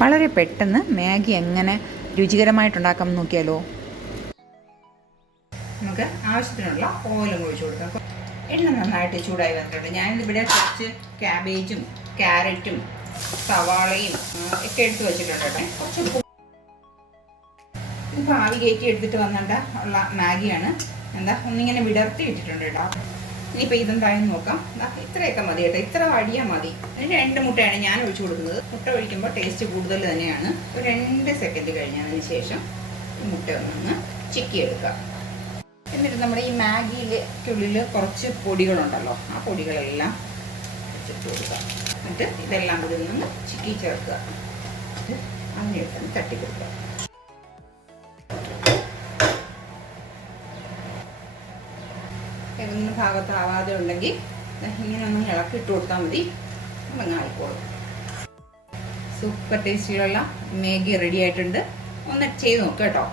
വളരെ പെട്ടെന്ന് മാഗി എങ്ങനെ രുചികരമായിട്ടുണ്ടാക്കാം നോക്കിയാലോ. നമുക്ക് ആവശ്യത്തിനുള്ള ഓയിലും ഒഴിച്ചു കൊടുക്കാം. എണ്ണ നന്നായിട്ട് ചൂടായി വന്നിട്ടുണ്ട്. ഞാനിവിടെ കുറച്ച് ക്യാബേജും ക്യാരറ്റും സവാളയും ഒക്കെ എടുത്ത് വെച്ചിട്ടുണ്ട് കേട്ടോ. കുറച്ച് ഇപ്പം ആവി കയറ്റി എടുത്തിട്ട് വന്നിട്ട് ഉള്ള മാഗിയാണ്. ഒന്നിങ്ങനെ വിടർത്തി ഇട്ടിട്ടുണ്ട് കേട്ടോ. ഇനിയിപ്പോൾ ഇതെന്തായെന്ന് നോക്കാം. ഇത്രയൊക്കെ മതി കേട്ടോ, ഇത്ര വടിയാൽ മതി. 2 മുട്ടയാണ് ഞാൻ ഒഴിച്ചു കൊടുക്കുന്നത്. മുട്ട ഒഴിക്കുമ്പോൾ ടേസ്റ്റ് കൂടുതൽ തന്നെയാണ്. ഒരു 2 സെക്കൻഡ് കഴിഞ്ഞതിന് ശേഷം ഈ മുട്ട ഒന്ന് ചിക്കിയെടുക്കുക. എന്നിട്ട് നമ്മുടെ ഈ മാഗിയിലേക്കുള്ളിൽ കുറച്ച് പൊടികളുണ്ടല്ലോ, ആ പൊടികളെല്ലാം വെച്ചിട്ട് കൊടുക്കുക. എന്നിട്ട് ഇതെല്ലാം കൂടി ഒന്ന് ചിക്കി ചേർക്കുക. അതിനെടുത്ത് തട്ടിക്കൊടുക്കുക. ഏതൊന്നും ഭാഗത്താവാതെ ഉണ്ടെങ്കിൽ ഇങ്ങനെ ഒന്ന് ഇളക്കിട്ട് കൊടുത്താൽ മതി. അങ്ങനെ ആയിക്കോളും. സൂപ്പർ ടേസ്റ്റിലുള്ള മാഗി റെഡി ആയിട്ടുണ്ട്. ഒന്ന് ചെയ്ത് നോക്കാം കേട്ടോ.